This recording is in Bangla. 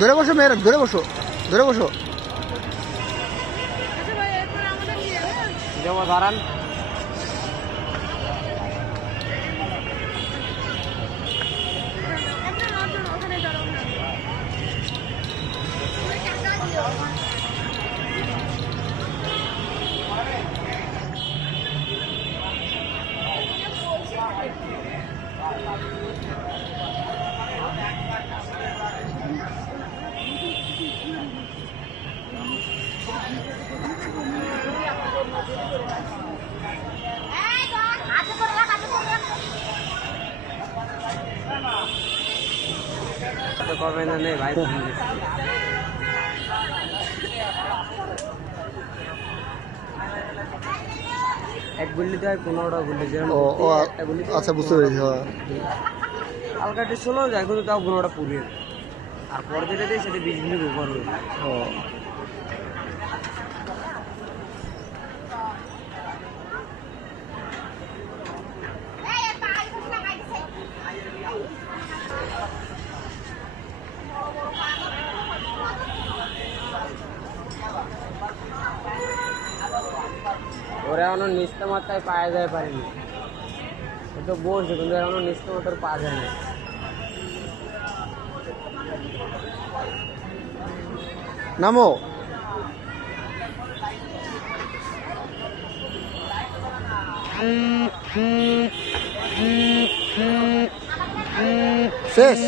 ধরে বসো মেয়েরা, ধরে বসো, ধরে বসো। জমা ধরান। করবে না নেই ভাই, এক গুলিতে হয় 15টা গুলি। ও ও আচ্ছা, বুঝতে পেরেছি। হ্যাঁ, হালকা একটু স্লো যায় কিন্তু তাও 15টা পুড়িয়ে, আর পরে যেটা দেয় সেটা 20 মিনিট উপর হয়ে যায়। ও ওরা এখনো নিচতে মাত্রায় পাওয়া যায় পারেনি, ও তো বলছে কিন্তু এখনো নিচতে মাত্রায় পাওয়া যায় না। নামো। শেষ।